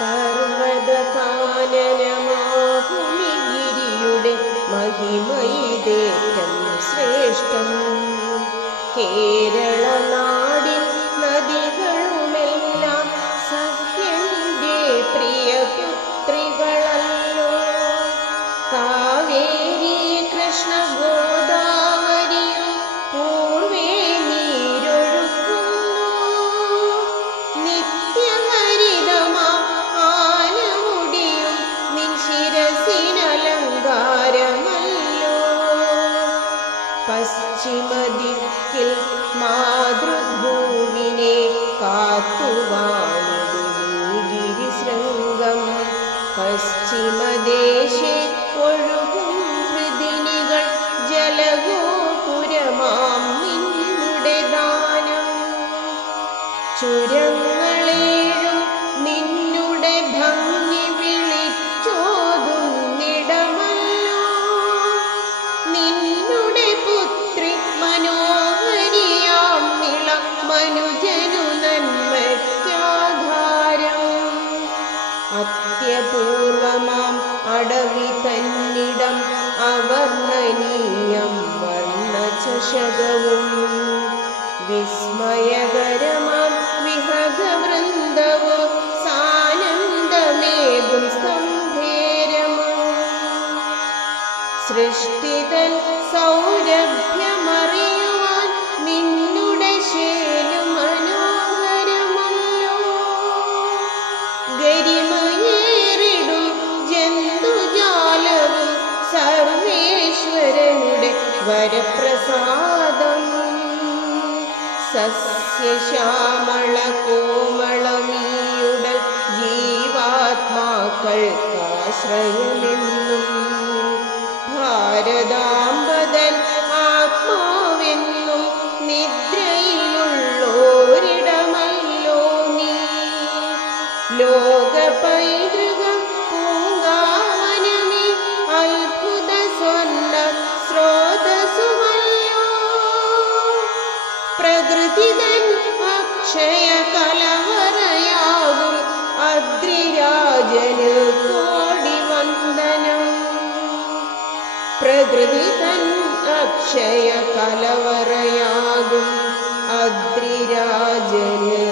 പർവ്വതകാനനമാഭൂമിഗിരിയുടെ മഹിമയിതേറ്റം ശ്രേഷ്ഠം. കേരള നാടിൻ നദികളുമെല്ലാം സഖ്യന്റെ പ്രിയപുത്രികളല്ലോ. കാവേരി കൃഷ്ണ ഗോദാവരിയും പൂർവേ നീരൊഴുക്കുന്നു. നിത്യഹരിതമാം ആനമുടിയും നിൻ ശിരസിനലങ്കാരമല്ലോ. പശ്ചിമദിക്കിൽ മാതൃഭൂവിനെ കാത്തുവാണിടുന്നു ഗിരിശൃംഗം. പശ്ചിമദേശേ ഒഴുകും ഹൃദിനികൾ ജലഗോപുരമാം നിന്നുടെ ദാനം. ചുരങ്ങളേഴും നിന്നുടെ ഭംഗി വിളിച്ചോതുന്നിടമല്ലോ. നിന്നുടെ പുത്രി മനോഹരിയാം നിളം മനുജനു നന്മയ്ക്കാധാരം. അത്യപൂർവമാം അടവി തന്നിടം അവർണ്ണനീയം വർണ്ണചഷകവും. വിസ്മയകരമാം വിഹഗവൃന്ദവും സാനന്ദമേകും സ്തംഭേരമം. സൃഷ്ടിതൻ സൗരഭ്യമറിയുവാൻ നിന്നുടെ ശേലു മനോഹരമല്ലോ. ഗരിമയേറിടും ജന്തുജാലവും സർവേശ്വരനുടെ വരപ്രസാദം. സസ്യശ്യാമള കോമളമീയുടൽ ജീവാത്മാക്കൾക്കാശ്രയമെന്നും. ഭാരതാംബതൻ ആത്മാവെന്നും നിദ്രയിലുള്ളോരിടമല്ലോ നീ. ലോകപൈതൃകം പൂങ്കാവനമേ അത്ഭുത സ്വർണ്ണ സ്രോതസ്സുമല്ലോ. പ്രകൃതിതൻ അക്ഷയ കലവറയാകും അദ്രിരാജന് കോടി വന്ദനം. പ്രകൃതിതൻ അക്ഷയ കലവറയാകും അദ്രിരാജന്